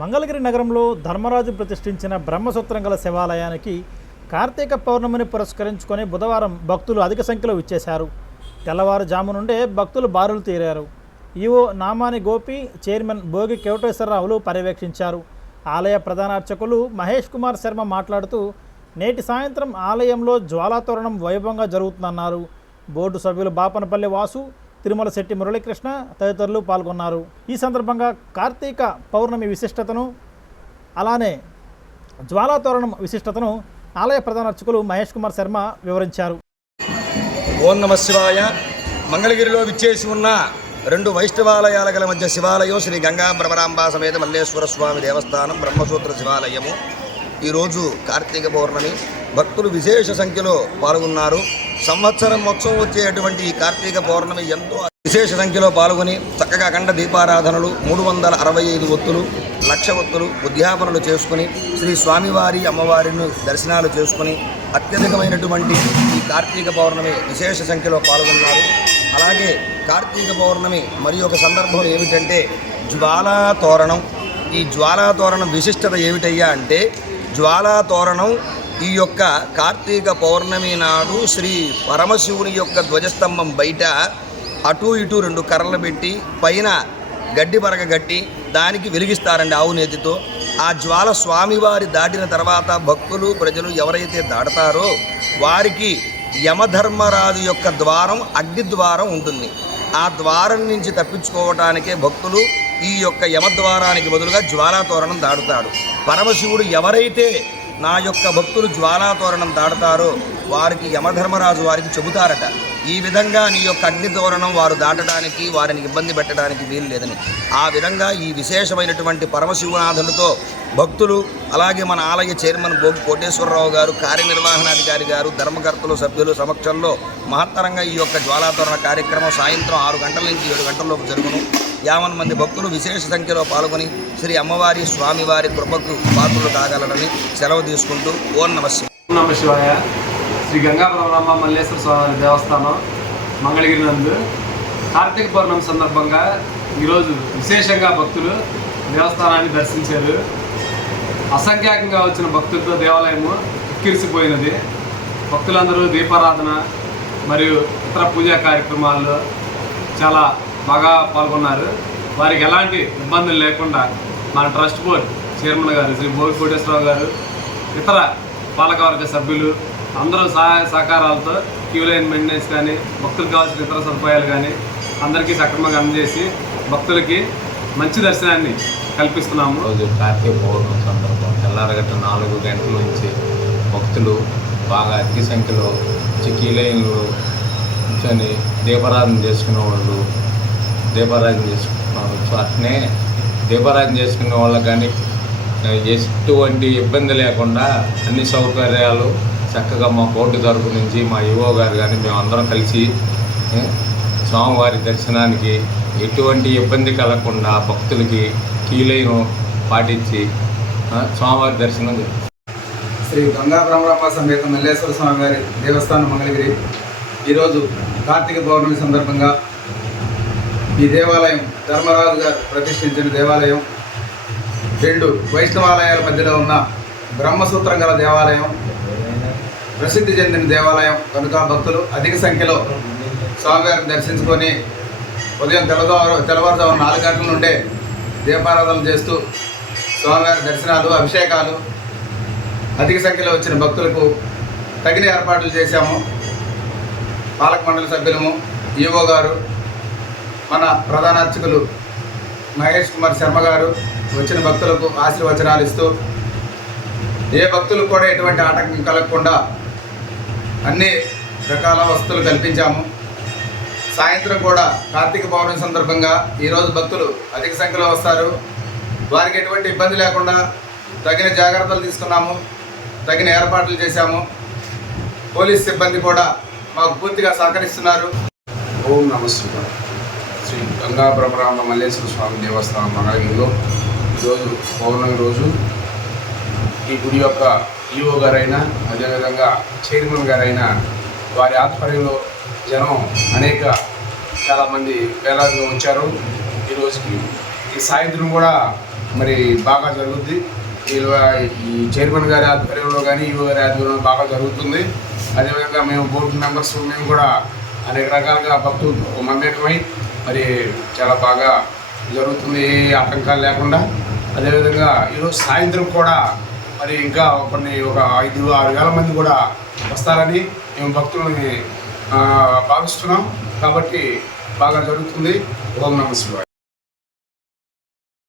మంగళగిరి నగరంలో ధర్మరాజు ప్రతిష్ఠించిన బ్రహ్మసూత్రం గల శివాలయానికి కార్తీక పౌర్ణమిని పురస్కరించుకొని బుధవారం భక్తులు అధిక సంఖ్యలో విచ్చేశారు. తెల్లవారుజాము నుండే భక్తులు బారులు తీరారు. ఈవో నామాని గోపి చైర్మన్ భోగి కేవటేశ్వరరావులు పర్యవేక్షించారు. ఆలయ ప్రధాన అర్చకులు మహేష్ కుమార్ శర్మ మాట్లాడుతూ నేటి సాయంత్రం ఆలయంలో జ్వాలాతోరణం వైభవంగా జరుగుతుందన్నారు. బోర్డు సభ్యులు బాపనపల్లి వాసు తిరుమల శెట్టి మురళీకృష్ణ తదితరులు పాల్గొన్నారు. ఈ సందర్భంగా కార్తీక పౌర్ణమి విశిష్టతను అలానే జ్వాలాతోరణం విశిష్టతను ఆలయ ప్రధాన అర్చకులు మహేష్ కుమార్ శర్మ వివరించారు. ఓం నమ శివాయ. మంగళగిరిలో విచ్చేసి ఉన్న రెండు వైష్ణవాలయాల గల మధ్య శివాలయం శ్రీ గంగా భ్రమరాంబా సమేత మల్లేశ్వర స్వామి దేవస్థానం బ్రహ్మసూత్ర శివాలయము. ఈరోజు కార్తీక పౌర్ణమి. భక్తులు విశేష సంఖ్యలో పాల్గొన్నారు. సంవత్సరం మొత్తం వచ్చేటువంటి ఈ కార్తీక పౌర్ణమి ఎంతో విశేష సంఖ్యలో పాల్గొని చక్కగా అఖండ దీపారాధనలు మూడు వందల అరవై ఐదు ఒత్తులు లక్ష ఒత్తులు ఉద్యాపనలు చేసుకుని శ్రీ స్వామివారి అమ్మవారిని దర్శనాలు చేసుకుని అత్యధికమైనటువంటి ఈ కార్తీక పౌర్ణమి విశేష సంఖ్యలో పాల్గొన్నారు. అలాగే కార్తీక పౌర్ణమి మరి ఒక సందర్భం ఏమిటంటే జ్వాలా తోరణం ఈ జ్వాలా తోరణం విశిష్టత ఏమిటయ్యా అంటే జ్వాలా తోరణం ఈ యొక్క కార్తీక పౌర్ణమి నాడు శ్రీ పరమశివుని యొక్క ధ్వజస్తంభం బయట అటు ఇటు రెండు కర్రలు పెట్టి పైన గడ్డి పరగ గట్టి దానికి వెలిగిస్తారండి ఆవు నేతితో. ఆ జ్వాల స్వామివారి దాటిన తర్వాత భక్తులు ప్రజలు ఎవరైతే దాడతారో వారికి యమధర్మరాజు యొక్క ద్వారం అగ్ని ద్వారం ఉంటుంది. ఆ ద్వారం నుంచి తప్పించుకోవటానికే భక్తులు ఈ యొక్క యమద్వారానికి బదులుగా జ్వాలాతోరణం దాడుతాడు. పరమశివుడు ఎవరైతే నా యొక్క భక్తులు జ్వాలాతోరణం దాడతారో వారికి యమధర్మరాజు వారికి చెబుతారట ఈ విధంగా నీ యొక్క అగ్ని తోరణం వారు దాటడానికి వారిని ఇబ్బంది పెట్టడానికి వీలు లేదని. ఆ విధంగా ఈ విశేషమైనటువంటి పరమశివనాథులతో భక్తులు అలాగే మన ఆలయ చైర్మన్ భోగి కోటేశ్వరరావు గారు కార్యనిర్వహణాధికారి గారు ధర్మకర్తలు సభ్యులు సమక్షంలో మహత్తరంగా ఈ యొక్క జ్వాలాతోరణ కార్యక్రమం సాయంత్రం ఆరు గంటల నుంచి ఏడు గంటల్లోపు జరుగును. యావన్ మంది భక్తులు విశేష సంఖ్యలో పాల్గొని శ్రీ అమ్మవారి స్వామివారి కృపకు పాత్రలు కాగలరని సెలవు తీసుకుంటూ ఓం నమస్కారం నమ శివాయ. శ్రీ గంగాపురమ్మ మల్లేశ్వర స్వామి దేవస్థానం మంగళగిరి నందు. కార్తీక పౌర్ణమి సందర్భంగా ఈరోజు విశేషంగా భక్తులు దేవస్థానాన్ని దర్శించారు. అసంఖ్యాకంగా వచ్చిన భక్తులతో దేవాలయము కిక్కిరిసిపోయినది భక్తులందరూ దీపారాధన మరియు ఇతర పూజా కార్యక్రమాల్లో చాలా బాగా పాల్గొన్నారు. వారికి ఎలాంటి ఇబ్బందులు లేకుండా మన ట్రస్ట్ బోర్డ్ చైర్మన్ గారు శ్రీ భోగి కోటేశ్వరరావు గారు ఇతర పాలకవర్గ సభ్యులు అందరూ సహాయ సహకారాలతో క్యూ లైన్ మెయింటెనెన్స్ కానీ భక్తులకు కావాల్సిన ఇతర సదుపాయాలు కానీ అందరికీ సక్రమంగా అందజేసి భక్తులకి మంచి దర్శనాన్ని కల్పిస్తున్నాము. రోజు కార్తీక పౌర్ణమి సందర్భం తెల్లారగట్ట నాలుగు గంటల నుంచి భక్తులు బాగా అధిక సంఖ్యలో చిక్కీ లైన్లు కూర్చొని దీపారాధన చేసుకునే వాళ్ళు దీపారాధన చేసుకుంటున్నారు. సో అట్నే దీపారాధన చేసుకునే వాళ్ళకి కానీ ఎటువంటి ఇబ్బంది లేకుండా అన్ని సౌకర్యాలు చక్కగా మా కోర్టు తరపు నుంచి మా యువో గారు కానీ మేము అందరం కలిసి స్వామివారి దర్శనానికి ఎటువంటి ఇబ్బంది కలగకుండా భక్తులకి కీలైన పాటించి స్వామివారి దర్శనం శ్రీ గంగా బ్రహ్మరాంబ సమేత మల్లేశ్వర స్వామి గారి దేవస్థానం మంగళగిరి. ఈరోజు కార్తీక పౌర్ణమి సందర్భంగా ఈ దేవాలయం ధర్మరాజు గారు ప్రతిష్ఠించిన దేవాలయం. రెండు వైష్ణవాలయాల మధ్యలో ఉన్న బ్రహ్మసూత్రం గల దేవాలయం. ప్రసిద్ధి చెందిన దేవాలయం. కనుక భక్తులు అధిక సంఖ్యలో స్వామివారిని దర్శించుకొని ఉదయం తెల్లవారు తెల్లవారుజాము నాలుగు గంటల నుండే దీపారాధన చేస్తూ స్వామివారి దర్శనాలు అభిషేకాలు అధిక సంఖ్యలో వచ్చిన భక్తులకు తగిన ఏర్పాట్లు చేశాము. పాలక మండలి సభ్యులము ఈవో గారు మన ప్రధాన అర్చకులు మహేష్ కుమార్ శర్మ గారు వచ్చిన భక్తులకు ఆశీర్వచనాలు ఇస్తూ ఏ భక్తులు కూడా ఎటువంటి ఆటంకం కలగకుండా అన్ని రకాల వస్తువులు కల్పించాము. సాయంత్రం కూడా కార్తీక పౌర్ణమి సందర్భంగా ఈరోజు భక్తులు అధిక సంఖ్యలో వస్తారు. వారికి ఎటువంటి ఇబ్బంది లేకుండా తగిన జాగ్రత్తలు తీసుకున్నాము తగిన ఏర్పాట్లు చేశాము. పోలీస్ సిబ్బంది కూడా మాకు పూర్తిగా సహకరిస్తున్నారు. ఓం నమస్కారం శివాయ మల్లేశ్వర స్వామి దేవస్థానం మంగళగిరిలో ఈరోజు పౌర్ణమి రోజు ఈ గుడి యొక్క ఈఓ గారైన అదేవిధంగా చైర్మన్ గారైన వారి ఆధ్వర్యంలో జనం అనేక చాలామంది వేలాదిగా వచ్చారు. ఈరోజుకి ఈ సాయంత్రం కూడా మరి బాగా జరుగుద్ది. ఈ చైర్మన్ గారి ఆధ్వర్యంలో కానీ ఈఓ గారి ఆధ్వర్యంలో బాగా జరుగుతుంది. అదేవిధంగా మేము బోర్డు మెంబర్స్ మేము కూడా అనేక రకాలుగా భక్తులు మమేకమై మరి చాలా బాగా జరుగుతుంది ఏ ఆటంకాలు లేకుండా. అదేవిధంగా ఈరోజు సాయంత్రం కూడా మరి ఇంకా కొన్ని ఒక ఐదు ఆరు వేల మంది కూడా వస్తారని మేము భక్తులని భావిస్తున్నాం. కాబట్టి బాగా జరుగుతుంది. ఓం నమ శివాయ.